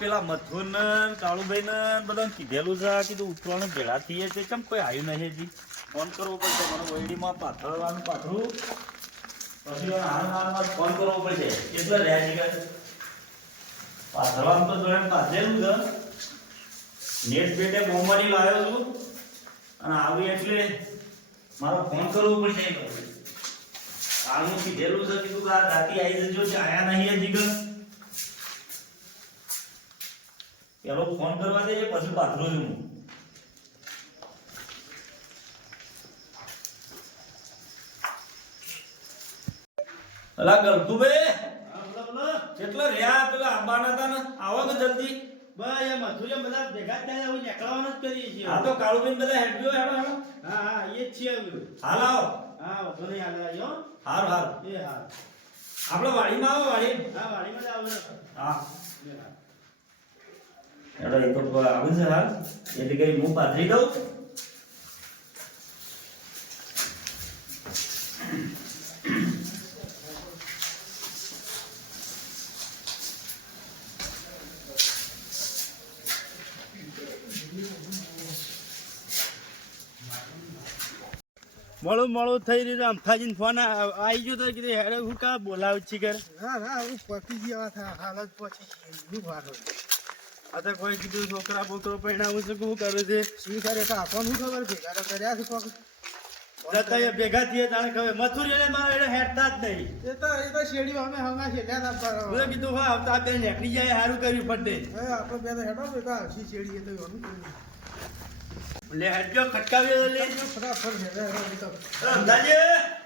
પેલા મથુન કાળુભાઈ ને બધા કીધેલું છે. કીધું ઉતરાણ ભેળા થઈએ છે કેમ કોઈ આવ્યું નહીં હજી? ફોન કરવો પડશે. મને વૈડીમાં પાથરવાનું પાથરું. પછી હાલમાં ફોન કરવો પડશે. કેટલા રહ્યા છે પાથરવાનું તો જોડે પાથરેલું છે. નેટ પેટે બોમ્બાની લાવ્યો છું. અને આવી એટલે મારો ફોન કરવો પડશે. હાલનું કીધેલું છે. કીધું કે આ દાતી આવી જજો. કે આયા નહીં હજી કે પેલો ફોન કરવા દેજે પછી પાથરું છું હું અલા ગલતુબે કેટલા રહ્યા પેલા આંબાના હતા ને આવો કે જલ્દી. ભાઈ આ મથુરિયા બધા ભેગા થયા નીકળવાનું જ કરીએ છીએ. હા તો કાળુબેન બધા હેડ્યો હેડો હેડો. હા હા એ જ છે હાલ આવો. હા વધુ નહીં હાલ આવ્યો હાર હાર. એ હાર આપણે વાડીમાં આવો વાડી. હા વાડીમાં જ આવો. હા. એ એ તો આવે છે હા એટલે કઈ હું પાથરી દઉં? મોડું મોડું થઈ રહ્યું છે. ફોન આવી ગયો તો કીધું હેડે હું કા બોલાવું છી હા હા હું પતી ગયા થા હાલત પછી શું વાર હોય આ તો કોઈ કીધું છોકરા બોકરો પહેણાવું છે શું કરે છે? શું કરે તો આપવાનું શું ખબર છે? તો કર્યા છે પગ જતા ભેગા થઈએ તાણે ખબર મથુરી એને મારે એને હેડતા જ નહીં. એ તો એ તો શેડી અમે હમણાં છેલ્યા હતા મેં કીધું હા આવતા બે નીકળી જાય સારું કર્યું પડે હવે આપણે બે તો હેડો ભેગા હસી શેડી એ તો એનું કર્યું. લે હેડજો ખટકાવી લે. ફટાફટ ભેગા તો અંદાજે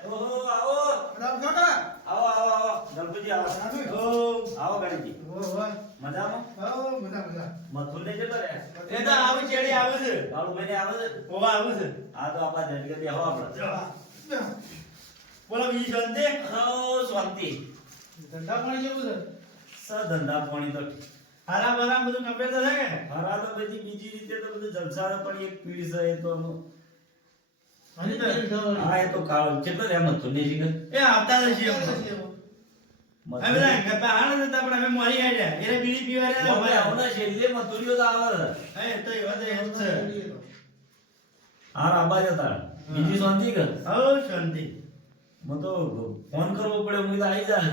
ઓહો આવો. રામ કાકા? આવો આવો આવો. ગણપતિ આવો. ઓ આવો ગણેશજી. ઓ હોય મજામાં? ઓ મજા મજા. મથુર ને કેટલા રે? એ તો આવી ચેડી આવે છે. કાળુભાઈ ને આવે છે? ઓવા આવે છે. આ તો આપણા જનગતિ હવા આપણે. બોલો બીજી શાંતિ? હો શાંતિ. ધંધા પાણી કેવું છે? સ ધંધા પાણી તો હારા બરા બધું કમ્પ્લીટ તો છે કે? તો પછી બીજી રીતે તો બધું જલસા પણ એક પીડી છે એ તો હા એ તો કાળો. કેટલો ને એ આવતા જ બધા હાલ હતા પણ મોરી આડ્યા એને બીડી પીવા રહ્યા મોબાઈલ આવો છેલ્લે મથુરીઓ તો આવે છે. હે તો તો એમ છે. જતા. બીજી શાંતિ કે હો શાંતિ. મને તો ફોન કરવો પડે હું તો આવી જા.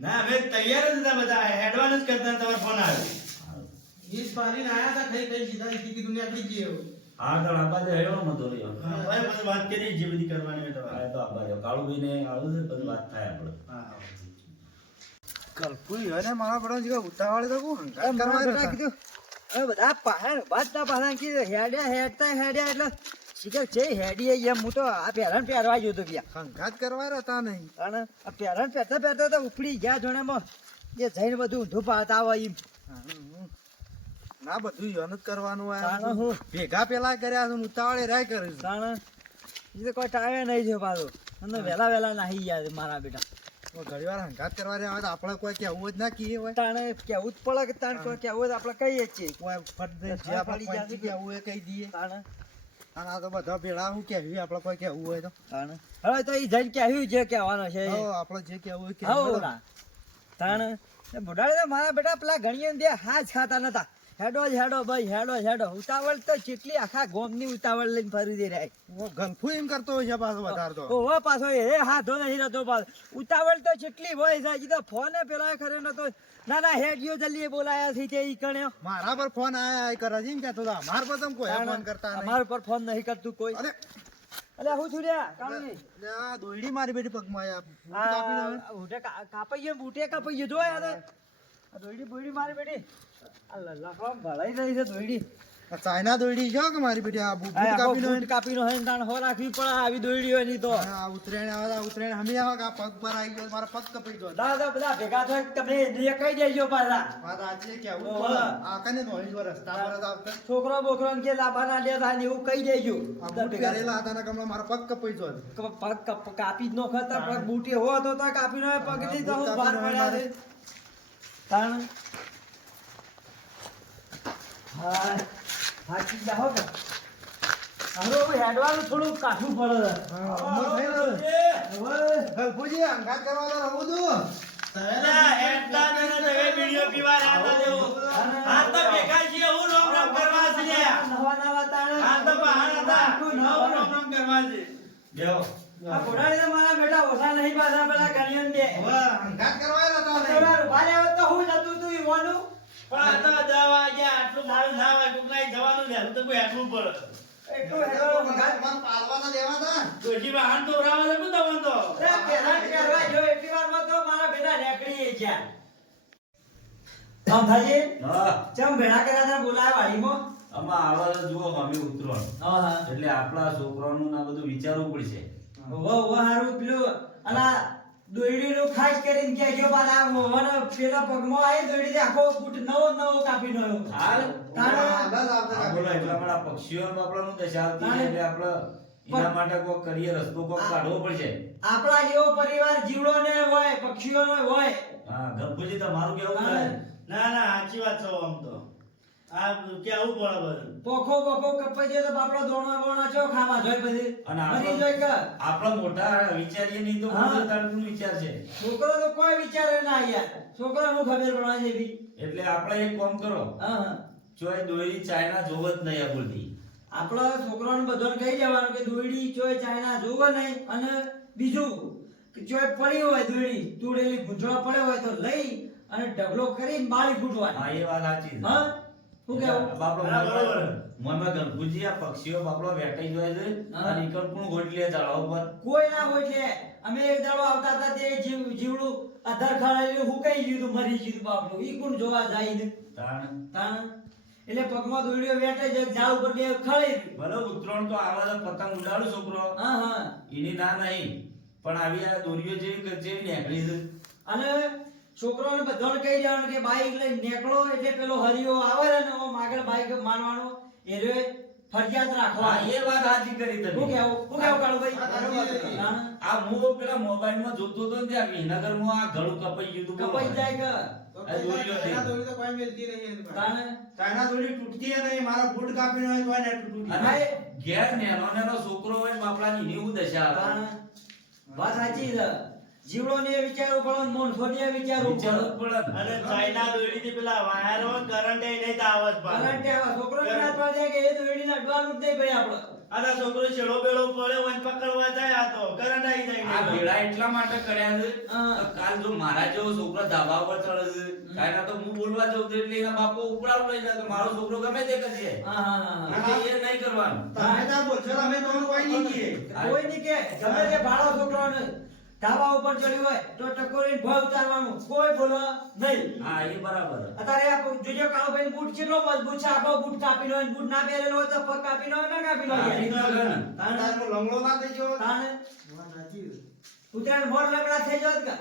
ના અમે તૈયાર જ હતા બધા. એડવાન્સ કરતા તમારો ફોન આવ્યો ઈજ પાણીને આયા તા ખાઈ કઈ સીધા કીધું ને જઈએ હવે. હા તો આબા જે મથુરીઓ હા ભાઈ બધું વાત કરી જે બધી કરવાની હોય તમારે હા તો આબા જો કાળુભાઈ ને આવું છે પછી વાત થાય આપણે. હા. કલ્પુઈ હવે મારા બડા જીગા ઉતાવળે તો કરવા હવે બધા પાહણ બાજતા પાહણ કીધું. હેડ્યા હેડતા હેડ્યા એટલે શીખર છે હેડીએ એમ. હું તો આ પહેરણ પહેરવા ગયો તો ગયા હંગાત કરવા રહેતા નહીં. અને આ પહેરણ પહેરતા પહેરતા તો ઉપડી ગયા જોણેમાં એ જઈને બધું ઊંધું પાતા હોય એમ. ના બધું યોન જ કરવાનું આ હું? ભેગા પેલા કર્યા છે ઉતાવળે રાય કર્યું તાણે? એ તો કોઈ ટાળે નહીં છે પાછો. અને વહેલા વહેલા નાહી ગયા મારા બેટા. તો ઘણી વાર હંગાત કરવા રહ્યા હોય તો આપણે કોઈ કહેવું જ ના કહીએ હોય. તાણે કેવું જ પડે કે તાણે કોઈ કેવું હોય આપણે કહીએ જ છીએ. કોઈ ફટ જે આપણે ફરી કહેવું હોય કહી દઈએ. તાણે. અને તો બધા ભેળા હું કહેવી આપણે કોઈ કહેવું હોય તો. તાણે. હવે તો એ જઈને કહેવું જે કહેવાનું છે આપણે જે કહેવું હોય કહેવું. તાણ. એ બુઢાડે મારા બેટા પેલા ઘણી અંદર હાથ ખાતા નતા. હેડો જ હેડો ભાઈ હેડો જ હેડો. ઉતાવળ તો જેટલી આખા ગોમની ઉતાવળ લઈને ફરી દે રહ્યા ગંફુ એમ કરતો હોય છે પાછો વધારે તો. ઓહો પાછો એ હાથો નહીં રહેતો પાછો. ઉતાવળ તો જેટલી હોય છે તો ફોને પેલા ખરે નતો. ના ના હેડ્યો જલ્દી બોલાયા છે તે ઈ કણ્યો મારા પર ફોન આયા કરે છે એમ કહેતો તો. અમાર પર તમ કોઈ ફોન કરતા નહીં. અમાર પર ફોન નહીં કરતું કોઈ. અરે. અલે હું છું લ્યા કામની? આ દોયડી મારી બેટી પગમાં આયા. કાપી દો હવે. આ બૂટે કા- કાપાઈ ગયો બૂટે કાપી ગયો જો આ દોયડી બોયડી મારી બેટી. લલ્લા રહી છે દોયડી ચાઇના દોયડી છે કે મારી બેટી આ બૂટ બૂટ કાપી દો બૂટ કાપીનો હોય તાણ હો રાખવી પડે આવી દોયડી હોય નહીં તો આ ઉતરેણ આવે ઉતરેણ હમી આવે કે આ પગ પર આવી ગયો મારા પગ કપાઈ ગયો. દાદા બધા ભેગા થાય તમે એ કઈ દેજો પાછા. વાત આજે કેવું પડે. આ કને નોળી જો રસ્તા પર આવતા છોકરો બોકરો કે લાભા ના એવું આ હતા ને કમલા મારા પગ કપાઈ ગયો. પગ કાપી જ નો ખતા પગ બૂટી હો તો તો કાપી નો પગ લીધો બહાર પડ્યા છે. તાણ? હા હાચી જાહો કે. હવે હેડવાનું થોડું કાઠું પડે. ગલફુજી, અંગાત કરવા રહું છું. કરવા કરવા મારા બેટા ઓછા નહીં પાછા પેલા હંગાત ને. થોડા રૂપાલે તો હું જતું તું ઈવાનું. પણ આ તો દસ વાગ્યા, આટલું મોડું ના વાગે, કોક જવાનું ને, તો કોઈ હેઠવું પડે. એટલું હેડો મંગાત. મને પાલવાના દેવા તા. વાહન તો ઉરાવા છે, શું તો? અરે પહેલા જ જો એટલી વારમાં તો મારા બેટા નીકળી ગયા. આમ થાજી, હા ચમ ભેળા કર્યા હતા બોલાય વાડીમાં? આમાં આવે જુઓ મમ્મી ઉતરણ હા, હા. એટલે આપણા છોકરાનું ના બધું વિચારવું પડશે ઓ ઉવ્વ હારું પેલું, અલા, દોયડીનું ખાસ કરીને કે કે બાદ આ મોહન પેલા પગમાં આવી દોયડીથી આખો ફૂટ નવો નવો કાપી નયો હાલ? તાણે હાલ જ આવતા આ બોલો એટલા માટે પક્ષીઓ દશા આવતી એટલે આપણે એના માટે કોક કરીએ રસ્તો કોક કાઢવો પડશે. આપણા જેવો પરિવાર જીવડો ને હોય પક્ષીઓ નો હોય. હા ગણપતિ તમારું કેવું ના ના સાચી વાત છો આમ તો. આ કેવું પડે પોખો પોખો કપાઈ જાય તો બાપડો દોણો બોણો ચો ખાવા? જોઈ બધી અને મરી જોઈ કે આપણા મોટા વિચારીએ નહીં તો મોટો વિચાર છે. છોકરો તો કોઈ વિચારે ના યાર. છોકરો નું ખબર પડવા જેવી. એટલે આપણે એક કામ કરો. હા ચોય દોરી ચાઇના જોવ જ નહીં આ બોલતી આપણા છોકરાને બધાને કહી દેવાનું કે દોરી ચોય ચાઇના જોવ નહીં અને બીજું કે ચોય પડી હોય દોરી તૂડેલી ગુંજળા પડે હોય તો લઈ અને ઢગલો કરી બાળી ફૂટવાની. હા એ વાત સાચી હા? શું કેવું? બાપડો મનમાં ગણપુજી આ પક્ષીઓ બાપડો વેટાઈ જાય છે અને ઈકણ કોણ ગોટલી જાળવા ઉપર? કોઈ ના હોય અમે એક દાડો આવતા હતા તે જીવ જીવડું અધર ખડાયેલું હુકાઈ ગયું હતું, મરી ગયું બાપડું. ઈ કોણ જોવા જાય ને? તાણ. તાણ. એટલે પગમાં દોડ્યો વેટે જાય ઝાડ ઉપર બે ખળી. ભલે ઉતરણ તો આવા તો પતંગ ઉડાડું છોકરો. હા હા. એની ના નહીં. પણ આવી આ દોરીઓ જેવી કે જેવી નીકળી છે. અને છોકરાઓને બધાને કહી દેવાનું કે બાઈક લઈને નીકળો એટલે પેલો હરિયો આવે ને આગળ બાઈક મારવાનો એ રે ફરજિયાત રાખવા એ વાત હાજી કરી શું હું કેવું? હું કેવું કાળુભાઈ? ભાઈ આ હું પેલા મોબાઈલમાં જોતો હતો ને ત્યાં વિનગરમાં આ ગળું કપાઈ ગયું કપાઈ જાય કે? છોકરો હોય બાપડા ની દશા વાત સાચી છે. જીવડો ને વિચારવું પડે ને મોનસો ને વિચારવું પડે. ને. અને ચાઇના દોરીથી પેલા વાયર હોય કરંટ એ નહીં તો આવે જ પાછો. કારણ કે આવા છોકરોને ના પાડે કે એ દોડીને અડવાનું જ નહીં ભાઈ આપણે. આ છોકરો છેડો બેડો પડે હોય પકડવા જાય આ તો. કરંટ આવી જાય આ ભેળા એટલા માટે કર્યા છે કાલ જો મારા જેવો છોકરો ધાબા પર ચડે છે કાયના તો હું બોલવા જાઉં તો એટલે એના બાપો ઉપડાવ લઈ જાય મારો છોકરો ગમે તે કરશે. હા એ નહીં કરવાનું. તમે તાર બોલશો અમે તમને કોઈ નહીં. કોઈ નહીં કે ગમે તે ભાડો છોકરાઓને ધાબા ઉપર ચડ્યું હોય તો ટકોરીને ભય ઉતારવાનું. કોઈ બોલો નહીં. હા એ બરાબર. અત્યારે આ જોજો કાળુભાઈ બૂટ કેટલો મજબૂત છે. આખો બૂટ કાપી લો બૂટ ના પહેરેલો હોય તો પગ કાપી લો ના કાપી લો તાણ લંગડો ના થઈ ગયો. તાણ ઉતરાયણ મોર લગડા થઈ જોત કે?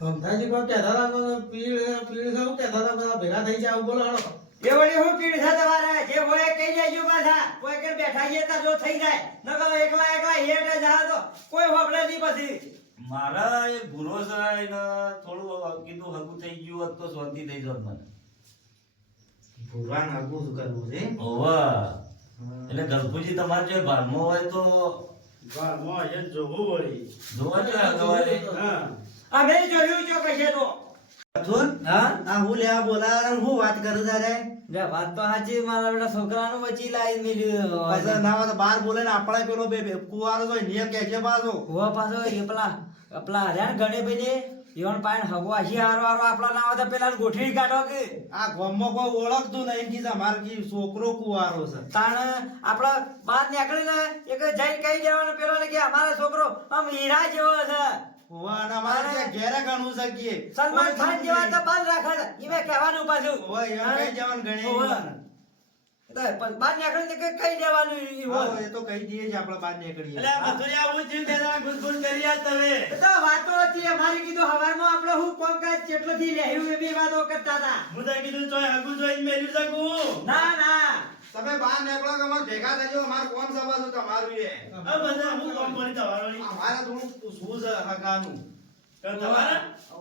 ભમતાજી કોઈ કહેતા હતા પીળ પીળ થયું કહેતા હતા બધા ભેગા થઈ જાય આવું બોલો હાલો. એ વળી હું પીડ છે તમારે જે હોય કહી દેજો પાછા. કોઈ કે બેઠા છીએ તો જો થઈ જાય. નકર એકલા એકલા હેઠે જા તો કોઈ હોબળે નહીં પછી. મારા એ ભૂરો છે ને થોડું કીધું હગું થઈ ગયું હોત તો શાંતિ થઈ જાત મને. ભગવાન હગું શું કરવું છે? ઓવા એટલે ગલપુજી તમારે જો ભાનમાં હોય તો વાહ, એ જોવું વળી. જોવા જોઈએ સવારે હા. અમે જોયું છો કશે તો. હા? હું લેવા બોલાવે હું વાત કરું તારે? વાત તો સાચી મારા બેટા છોકરાનું બચી લાવી મેલ્યું ના તો બહાર બોલે ને આપણે પેલો બે બે કુવારો તો નિયમ કે છે પાછો. હુવા પાછો એ પેલા પેલા હર્યાણ ગણે ભાઈ ઈવન પાણ હગવા છે હારો હારો આપણા ના હોય તો પેલા ગોઠવી કાઢો કે. આ ગામમાં કોઈ ઓળખતું નહીં કે માર કી છોકરો કુવારો છે. તાણ આપણા બહાર નીકળીને એક જઈને કહી દેવાનું પેલો ને કે અમારો છોકરો આમ હીરા જેવો છે. ઘેરે શકીએ સલમાન ખાન જેવા તો બંધ રાખે ઈમે કહેવાનું પાછું. જવાનું પણ કે કહી દેવાનું ઈ હોય. એ તો કહી દઈએ છે આપણે નીકળીએ. એટલે મથુરી આવું થયું તમે ગુસગુસ કરી તમે. તો વાતો હતી અમારી કીધું હવારમાં આપણે હું કોમકાજ કેટલોથી લેહ્યું એ બી વાતો કરતા હતા. હું તો કીધું ચોય હગું જોઈને મેલ્યું શકું ના ના. તમે બહાર નીકળો કે અમારે ભેગા થજો અમાર કોમ સભા છે તમારું એ. આ બધા હું કોમ પડી તમારો? અમારે થોડું શું છે હકાનું. તો તમારે?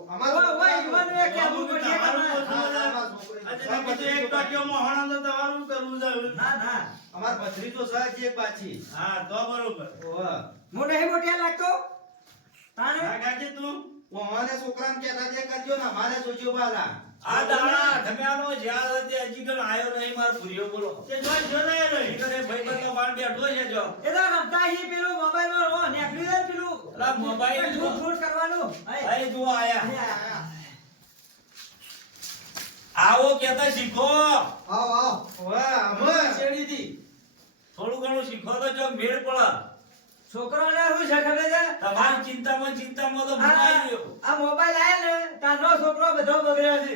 અમારે ઓય, ઈવન એ તમારું એક મોહણો તો તમારું કરવું છે. ના ના. અમાર ભત્રીજો તો જ એક પાછી હા તો બરોબર. ઓવે. હું નહીં મોટિયા લાગતો તાણે? તું? અમારે છોકરાને કહેતા જે કરજો ને અમારે સોચ્યો પાછા આ દાણા ધમ્યાનો જ્યાં હતી. હજી ગણ આયો નહીં મારો ભૂરિયો બોલો. તે જો જો ને નહીં. કરે ભાઈ બંધો બાર બેઠો છે જો. એ તો રમતા હી પેલું મોબાઈલમાં હો નેકલી દે પેલું. અલા મોબાઈલનું ફૂટ કરવાનું. અહીં જો આયા. આવો કેતા શીખો. આવો આવો. વાહ અમે છેડી હતી. થોડું ઘણું શીખો તો જો મેળ પડે. ને શું છે ખબર છે? તમારી ચિંતામાં ચિંતામાં તો ભૂલાઈ ગયો. આ મોબાઈલ આયા ને તારો છોકરો બધો બગડ્યો છે.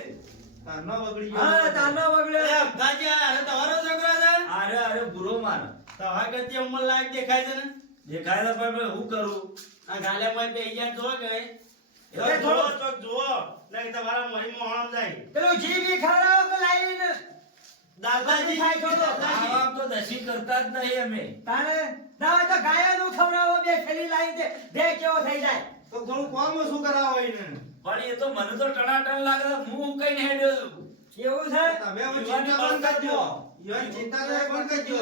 તારનો બગડી હા ગયો તારનો અરે, બગડ્યો અમદાજી આ, અરે તમારો છોકરો છે? અરે અરે બુરો માર. તમારા કરતી ઉંમર લાયક દેખાય છે ને? દેખાય તો પણ હું કરું? આ ગાલેમાં બે હજાર જો કે એ એ થોડો- ચોક જુઓ. નહીં તમારા મહીમાં હણમ જાય. પેલું જીવી ખવડાવો કે લાવીને દાદાજી ખાય છો તો. તો દસી કરતા જ નહીં અમે. તારે ના તો ગાયનું ખવડાવો બે થેલી લાવી દે. દે કેવો થઈ જાય. તો થોડું કોમ શું કરાવો એને? પણ એ તો મને તો ટણાટણ લાગે હું કઈ હેડ્યો છું. કેવું છે? તમે હવે ચિંતા બંધ કરજો. કરજો. ચિંતા તો બંધ કરજો.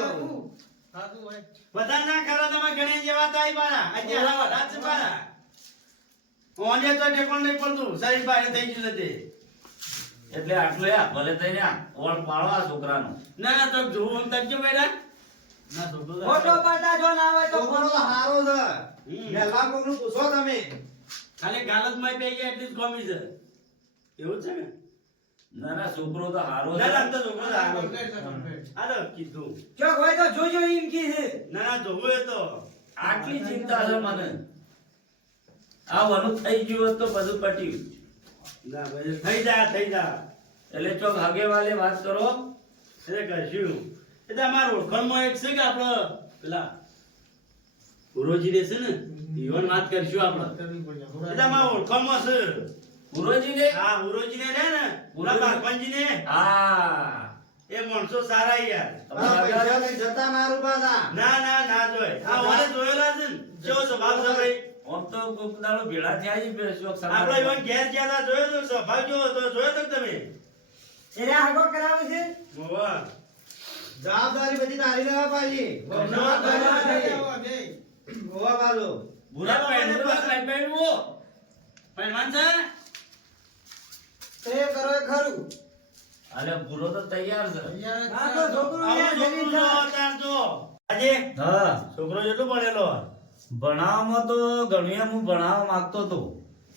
બધા ના ખરા તમે ગણેશ જેવા તાઈ પાછા. આજે હાલા બધા જ છે તો ટેકોણ નહીં પડતું શરીર બહાર થઈ ગયું છે તે. એટલે આટલું યા ભલે થઈને આ ઓળ પાડો આ છોકરાનો. ના ના તો જોવું તકજો બેડા ના છોકરો તો ફોટો પડતા જો ના હોય તો ફોટો તો હારો છે. હમ. પહેલા કોકનું પૂછો તમે. ખાલી ગાલતમાં બે ગયા એટલી જ કોમી છે. એવું છે ને? ના ના છોકરો તો હારો ના ના તો છોકરો તો હારો. હાલો કીધું. ચોક હોય તો જોજો એમ કી છે. ના ના જોવું એ તો. આટલી ચિંતા છે મને. આ વનું થઈ ગયું હોત તો બધું પટ્યું. ના ભાઈ થઈ જા થઈ જા. એટલે ચોક હગે વાલે વાત કરો. એટલે કરશું એટલે અમારા ઓળખાણમાં એક છે કે આપણો પેલા ગુરુજી રહેશે ને ઈવન વાત કરશું આપણે. એ માં છે ગુરુજી ને હા ગુરુજી ને રે ને પૂરા સરપંચજી ને હા. એ માણસો સારા યાર. પૈસા જતા મારું રૂપા ના ના ના જોય. હા. ઓને જોયેલા છે ને કેવો સ્વભાવ છે ભાઈ? આમ તો કોક દાડો ભેળા થયા છે. આપણે ઈવન ઘેર ગયા તા જોયો તો સ્વભાવ હતો જોયો તો તમે? એને આગો કરાવું છે? જવાબદારી બધી તારી લેવા પાછી ભૂરા પહેરવું તો કાંઈ પહેલવાન છે? તે કરો ખરું. અલે ભૂરો તો તૈયાર છે. હા તો છોકરું આવો યાર છોકરો જમીન જો છે. તાર જો. આજે હા. છોકરો જેટલો ભણેલો ભણાવવામાં તો ઘણું હું ભણાવવા માંગતો હતો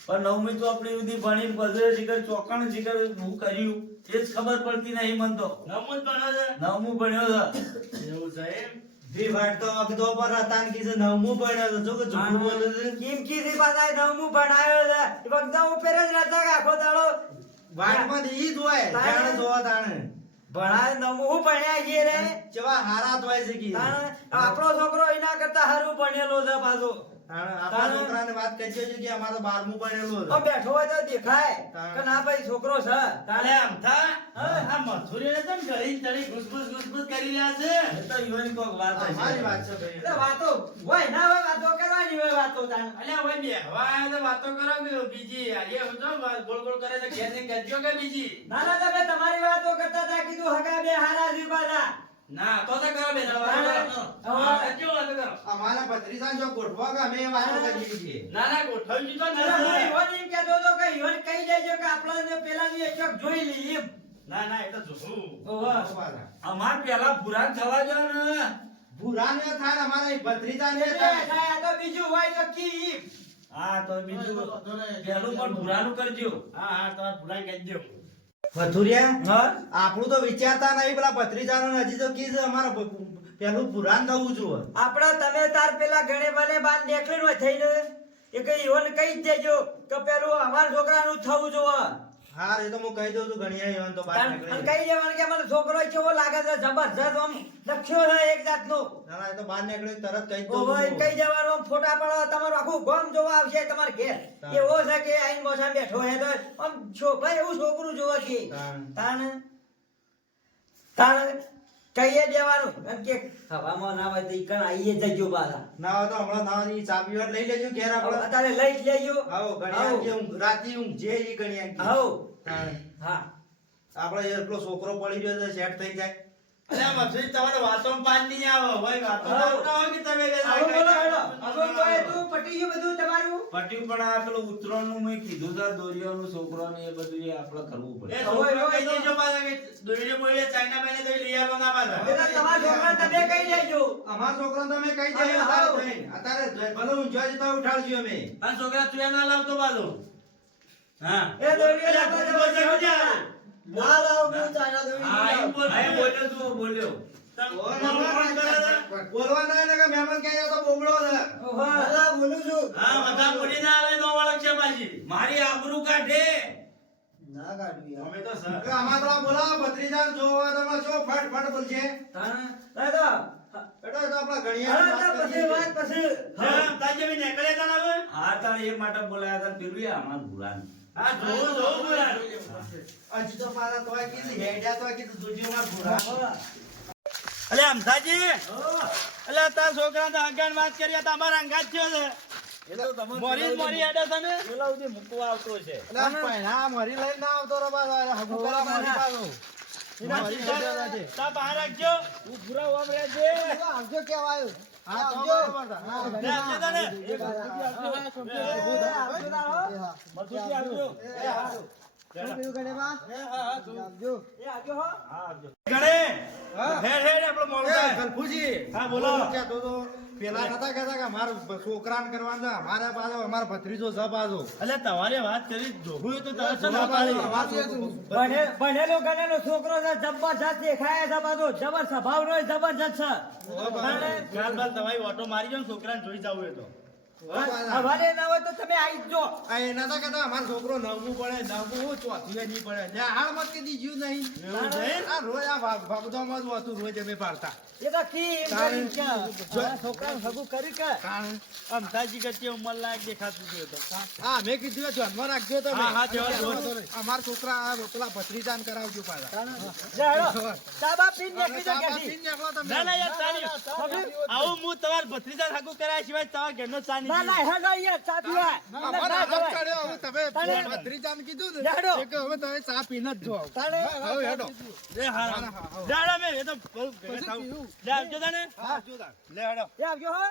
પણ નવમી ચોપડી સુધી ભણી પછી શિખર ચોકણ શિખર હું કર્યું. એ જ ખબર પડતી નહીં મન તો. નવમું ભણ્યો ભણો છે. નવમું ભણ્યો છે. એવું છે ભી વાટતો અગદો પર હતા ને કીધું નવમું તો જો કે જૂઠું બોલે છે. કિમકી થી પાછા નવમું ભણાયો છે. વખતા ઉપર જ રહેતા આખો દાડો. વાટમાં તો ઈ જ હોય જાણે જોવા તાણે. ભણાય નવમું હું ભણ્યા છીએ રે? જેવા હારા જ હોય છે કી. આપણો છોકરો એના કરતા હારું ભણેલો છે પાછો. આપણા છોકરાને વાત કરજો કે અમારે તો બારમું ભણેલું બેઠો હોય તો દેખાય કે ના ભાઈ છોકરો છે. તાલે આમ થા. હા. આ મથુરીને તો ગળી તળી ઘુસઘુસ ઘુસઘુસ કરી રહ્યા છે. એ તો યુવાન કોક વાત હશે. અમારી વાત છે એટલે વાતો હોય ના હોય વાતો કરવાની હોય વાતો તાણે. અલ્યા હવે બેહવા આયા તો વાતો કરો કે બીજી? હું તો ગોળ ગોળ કરે ઘેર કરજો કે બીજી? ના ના તમે તમારી વાતો કરતા હતા કીધું હગા બે હારા પાછા ના તો તો કરો બે દાડા તાણે. વાતો કરો. હા, કરજો વાતો અમારા ભત્રીજા જો ગોઠવા કે અમે વાતો ના ના ઈવન એમ કે ઈવન કહી દેજો કે આપણને એક જોઈ લઈએ એમ. ના ના એ તો ઓહો. અમાર પેલા ભૂરા થવા દો ને. ભૂરા ને થાય અમારા ઈ ને થાય. તો બીજું હોય તો કી હા તો બીજું પેલું પણ ભૂરાનું કરજો હા હા તમારે કહી કહેજો મથુરિયા હા? આપણું તો વિચારતા નહીં પેલા ભત્રીજાનું હજી તો કીધું અમારે પેલું પુરાણ થવું જોઈએ. આપણા તમે તાર પેલા ગણે બને બાન દેખલીન હોય થઈને એ કઈ એવું કહી જ દેજો કે પેલું અમારા છોકરાનું થવું જોવે હા એ તો હું કહી દઉં છું ઘણી આવ્યો તો બહાર નીકળી કહી દેવાનું કે મને છોકરો કેવો લાગે છે જબરજસ્ત આમ લખ્યો છે એક જાતનો ના ના એ તો બહાર નીકળ્યું તરત કહી દઉં છું. કહી દેવાનું ફોટા પાડો તમારું આખું ગોમ જોવા આવશે તમારે ઘેર. એવો છે કે આઈને મોસામાં બેઠો હે તો આમ છોકરા એવું છોકરું જોવા છે. તાણ તાણ કહીએ દેવાનું. એમ કે હવામાં ના હોય તો ઈ કણ આઈએ જજો પાછા. ના હોય તો હમણાં ના હોય ચાબી વાટ લઈ લેજો ઘેર આપણે. અત્યારે લઈ જ લેજો. આવો ઘણી ઊંઘ રાતી હું જે ઈ ઘણી. આવો. હા. આપણે એટલો છોકરો પડી ગયો છે સેટ થઈ જાય. અલ્યા મથુરી તમારે વાતો પાન નહીં આવો. ભાઈ વાતો ના હોય કે તમે બે આવો બોલો હેડો. હવે કોઈ તું પટી ગયું બધું તમારું. પટ્યું પણ આ પેલું ઉત્તરાયણનું મેં કીધું તા દોરીઓનું છોકરાને એ બધું એ આપણે કરવું પડે. એ છોકરો કહી દેજો પાછા કે દોરીને બોલીએ ચાઇના બેને તો લઈ આવવા ના પાછા. પેલા તમારા છોકરાને તમે કહી દેજો અમારા છોકરાને તમે કહી દઈએ અત્યારે હા. ભલે ઊંઝા જતા ઉઠાડજો અમે. આ છોકરા તું ના લાવતો બાજુ હા. એ દોરીઓ એટલે લાવવા તું જવા ના લાવ હું ચાઇના બોલ્યો. તું બોલ્યો? બોલવા ના એટલે કે મહેમાન કહે તો બોબડો છે. હા, બોલું છું. હા બધા બોલી ના આવે નો વળખ છે પાછી. મારી આબરૂ કાઢે. ના કાઢવી અમે તો સર કે તો બોલાવો ભત્રીજાને જોવા તમે જો ફટ ફટ તાણે તાણે તો તો આપણા હા, તો પછી વાત પછી હા તાજે બી નીકળે તા હવે? હા તારે એ માટે બોલાયા હતા પેલું અમાર અમારું ભૂલાન હા જોવું જોવું બોલા હજી તો પાછા તોય કીધું હેડ્યા તોય કીધું દૂધી ઘોડા. અલે અમથાજી અલે તાર છોકરા તો હગાન વાત કરી તમારા અંગાત થયો છે. એ તો તમે મોરી મોરી હેડે તમે પેલા સુધી મૂકવા આવતો છે. ના આવતો રો પાછો હગું કરા મરી. તા બહાર રાખજો. તું પૂરા વાપરે છે આવજો કેવાયું હા તો બરોબર છે. હા, લે આપજે તને. મધુજી આવજો એ આગળ હો ગણે હા. હેડ હેડ આપણો મોડું એ, થાય. ગલફુજી. હા, બોલો. હું કહેતો તો, પેલા નતા કહેતા કે અમારે છોકરાને કરવાનું અમારો ભત્રીજો તમારે વાત કરી જોવું હોય તો? છોકરો- ભણેલો ગણેલો છોકરો જબરજસ્ત દેખાય છે બધો જબર સ્વભાવ નો જબરજસ્ત છે તાણે કાલ બાલ તમારી ઓટો મારી ને છોકરાને જોઈ જાવ એ તો હવારે ના હોય તો તમે આવી જ જો. આ એ કહેતા અમારો છોકરો નવમું પડે નવમું ચોથી નહીં પડે. ને હાલ મત કે દીજ્યું નહીં. આ રોજ આ ભાગ- જ હતું રોજ અમે પાડતા. એ તો કી એમ તાણે કરી કે મારા છોકરાને હગું કરી કે. કારણ અમથાજી કરતી ઉંમર લાયક દેખાતું હતું તો. હા. મેં કીધું એ રાખજો હા, નહીં. અમારા છોકરા આ પેલા ભત્રીજાને કરાવજો પાછા. ચાબા પીને નીકળી. ના ના યાર આવું હું તમારે ભત્રીજા સાગુ કરાય સિવાય તમાર ઘરનો ચા નહીં ના ના અમારે. કાઢ્યો, હવે તમે. કીધું ને કે હવે તમે ચા પીને જ જો. હવે હેડો હારા. મેં, એ તો. લે આવજો તાને. હા લે. એ આવજો હો